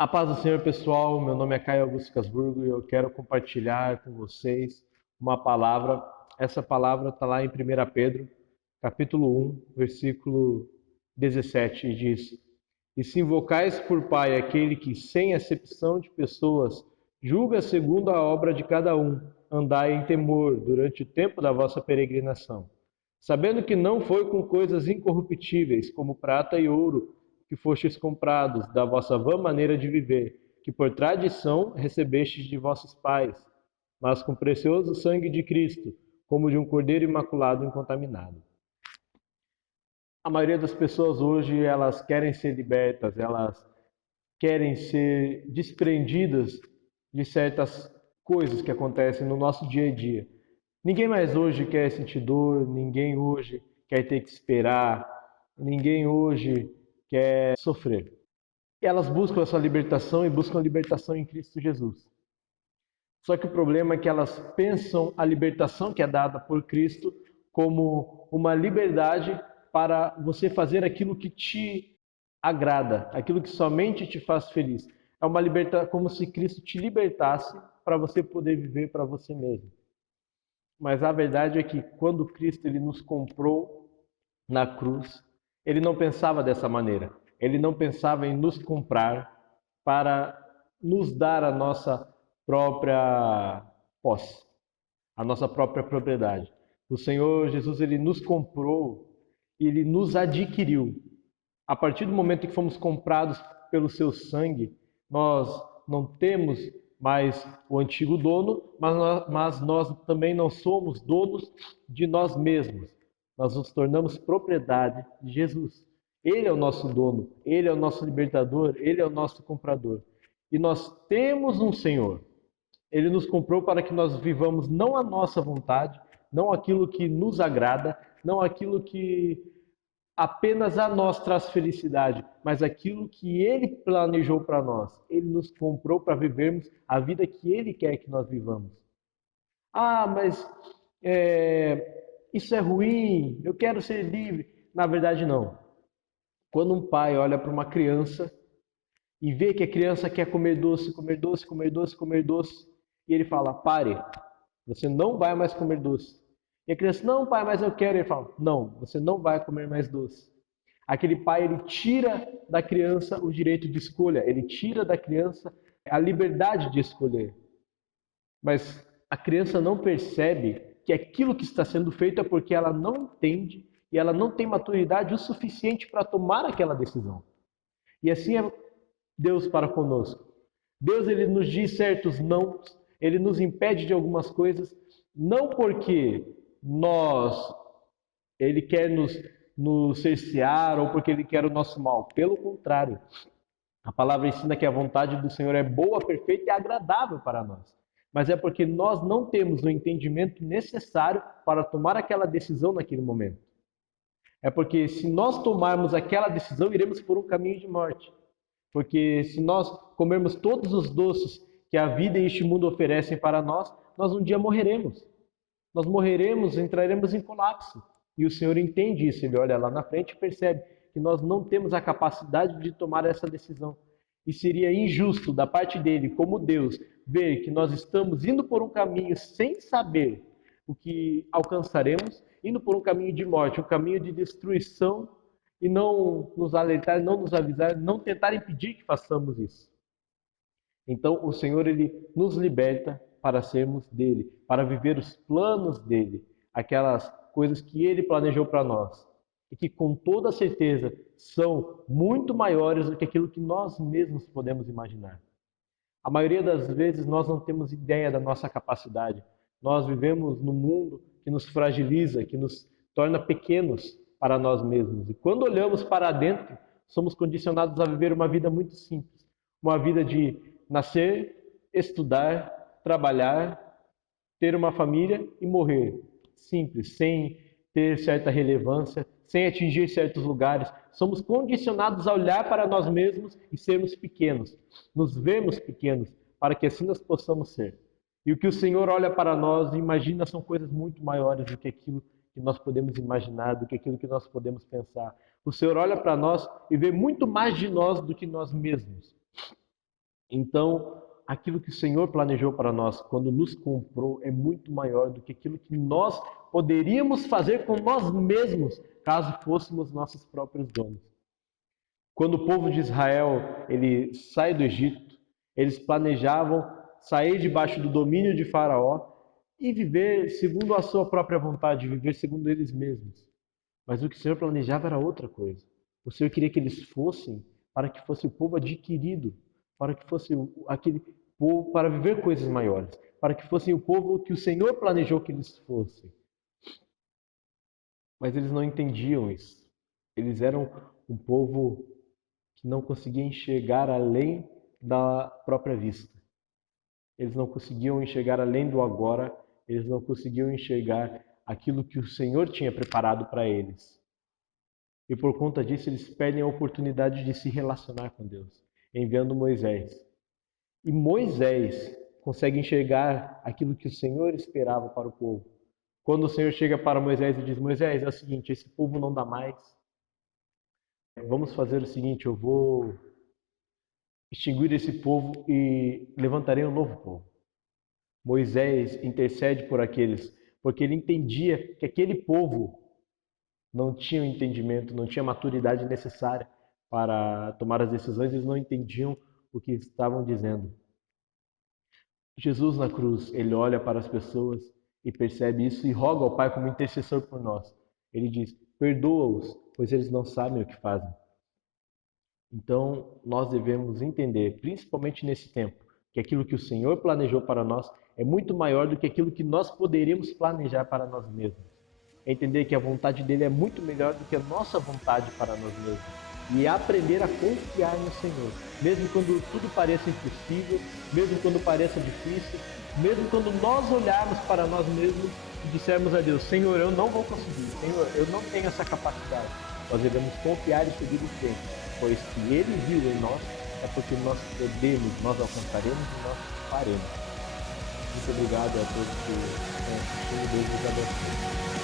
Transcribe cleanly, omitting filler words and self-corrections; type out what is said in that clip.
A paz do Senhor, pessoal. Meu nome é Caio Augusto Casburgo e eu quero compartilhar com vocês uma palavra. Essa palavra está lá em 1 Pedro, capítulo 1, versículo 17, e diz: E se invocais por Pai aquele que, sem acepção de pessoas, julga segundo a obra de cada um, andai em temor durante o tempo da vossa peregrinação, sabendo que não foi com coisas incorruptíveis, como prata e ouro, que fostes comprados da vossa vã maneira de viver, que por tradição recebestes de vossos pais, mas com precioso sangue de Cristo, como de um cordeiro imaculado e incontaminado. A maioria das pessoas hoje, elas querem ser libertas, elas querem ser desprendidas de certas coisas que acontecem no nosso dia a dia. Ninguém mais hoje quer sentir dor, ninguém hoje quer ter que esperar, ninguém hoje quer sofrer. Elas buscam essa libertação e buscam a libertação em Cristo Jesus. Só que o problema é que elas pensam a libertação que é dada por Cristo como uma liberdade para você fazer aquilo que te agrada, aquilo que somente te faz feliz. É uma libertação como se Cristo te libertasse para você poder viver para você mesmo. Mas a verdade é que quando Cristo ele nos comprou na cruz, ele não pensava dessa maneira. Ele não pensava em nos comprar para nos dar a nossa própria posse, a nossa própria propriedade. O Senhor Jesus ele nos comprou, ele nos adquiriu. A partir do momento que fomos comprados pelo seu sangue, nós não temos mais o antigo dono, mas nós também não somos donos de nós mesmos. Nós nos tornamos propriedade de Jesus. Ele é o nosso dono, ele é o nosso libertador, ele é o nosso comprador. E nós temos um Senhor. Ele nos comprou para que nós vivamos não a nossa vontade, não aquilo que nos agrada, não aquilo que apenas a nós traz felicidade, mas aquilo que Ele planejou para nós. Ele nos comprou para vivermos a vida que Ele quer que nós vivamos. Ah, mas isso é ruim, eu quero ser livre. Na verdade, não. Quando um pai olha para uma criança e vê que a criança quer comer doce, comer doce, comer doce, comer doce, e ele fala: pare, você não vai mais comer doce. E a criança: não, pai, mas eu quero. Ele fala: não, você não vai comer mais doce. Aquele pai, ele tira da criança o direito de escolha, ele tira da criança a liberdade de escolher. Mas a criança não percebe que aquilo que está sendo feito é porque ela não entende e ela não tem maturidade o suficiente para tomar aquela decisão. E assim é Deus para conosco. Deus ele nos diz certos não, ele nos impede de algumas coisas, não porque nós ele quer nos cercear ou porque ele quer o nosso mal. Pelo contrário, a palavra ensina que a vontade do Senhor é boa, perfeita e agradável para nós. Mas é porque nós não temos o entendimento necessário para tomar aquela decisão naquele momento. É porque se nós tomarmos aquela decisão, iremos por um caminho de morte. Porque se nós comermos todos os doces que a vida e este mundo oferecem para nós, nós um dia morreremos. Nós morreremos, entraremos em colapso. E o Senhor entende isso, ele olha lá na frente e percebe que nós não temos a capacidade de tomar essa decisão. E seria injusto da parte dele, como Deus, ver que nós estamos indo por um caminho sem saber o que alcançaremos, indo por um caminho de morte, um caminho de destruição, e não nos alertar, não nos avisar, não tentar impedir que façamos isso. Então, o Senhor ele nos liberta para sermos dele, para viver os planos dele, aquelas coisas que ele planejou para nós e que com toda certeza são muito maiores do que aquilo que nós mesmos podemos imaginar. A maioria das vezes nós não temos ideia da nossa capacidade. Nós vivemos num mundo que nos fragiliza, que nos torna pequenos para nós mesmos. E quando olhamos para dentro, somos condicionados a viver uma vida muito simples, uma vida de nascer, estudar, trabalhar, ter uma família e morrer. Simples, sem ter certa relevância, sem atingir certos lugares. Somos condicionados a olhar para nós mesmos e sermos pequenos, nos vermos pequenos, para que assim nós possamos ser. E o que o Senhor olha para nós e imagina são coisas muito maiores do que aquilo que nós podemos imaginar, do que aquilo que nós podemos pensar. O Senhor olha para nós e vê muito mais de nós do que nós mesmos. Então, aquilo que o Senhor planejou para nós quando nos comprou é muito maior do que aquilo que nós poderíamos fazer com nós mesmos, caso fôssemos nossos próprios donos. Quando o povo de Israel ele sai do Egito, eles planejavam sair debaixo do domínio de Faraó e viver segundo a sua própria vontade, viver segundo eles mesmos. Mas o que o Senhor planejava era outra coisa. O Senhor queria que eles fossem para que fosse o povo adquirido, para que fosse aquele povo para viver coisas maiores, para que fossem o povo que o Senhor planejou que eles fossem. Mas eles não entendiam isso. Eles eram um povo que não conseguia enxergar além da própria vista. Eles não conseguiam enxergar além do agora, eles não conseguiam enxergar aquilo que o Senhor tinha preparado para eles. E por conta disso, eles perdem a oportunidade de se relacionar com Deus, enviando Moisés. E Moisés consegue enxergar aquilo que o Senhor esperava para o povo. Quando o Senhor chega para Moisés e diz: Moisés, é o seguinte, esse povo não dá mais. Vamos fazer o seguinte, eu vou extinguir esse povo e levantarei um novo povo. Moisés intercede por aqueles, porque ele entendia que aquele povo não tinha o entendimento, não tinha a maturidade necessária para tomar as decisões, eles não entendiam o que estavam dizendo. Jesus na cruz, ele olha para as pessoas e percebe isso e roga ao Pai como intercessor por nós. Ele diz: perdoa-os, pois eles não sabem o que fazem. Então, nós devemos entender, principalmente nesse tempo, que aquilo que o Senhor planejou para nós é muito maior do que aquilo que nós poderíamos planejar para nós mesmos. É entender que a vontade dele é muito melhor do que a nossa vontade para nós mesmos. E aprender a confiar no Senhor, mesmo quando tudo pareça impossível, mesmo quando pareça difícil, mesmo quando nós olharmos para nós mesmos e dissermos a Deus: Senhor, eu não vou conseguir, Senhor, eu não tenho essa capacidade. Nós devemos confiar e pedir o tempo, pois se Ele viu em nós, é porque nós podemos, nós alcançaremos e nós faremos. Muito obrigado a todos que estão assistindo. Deus vos abençoe.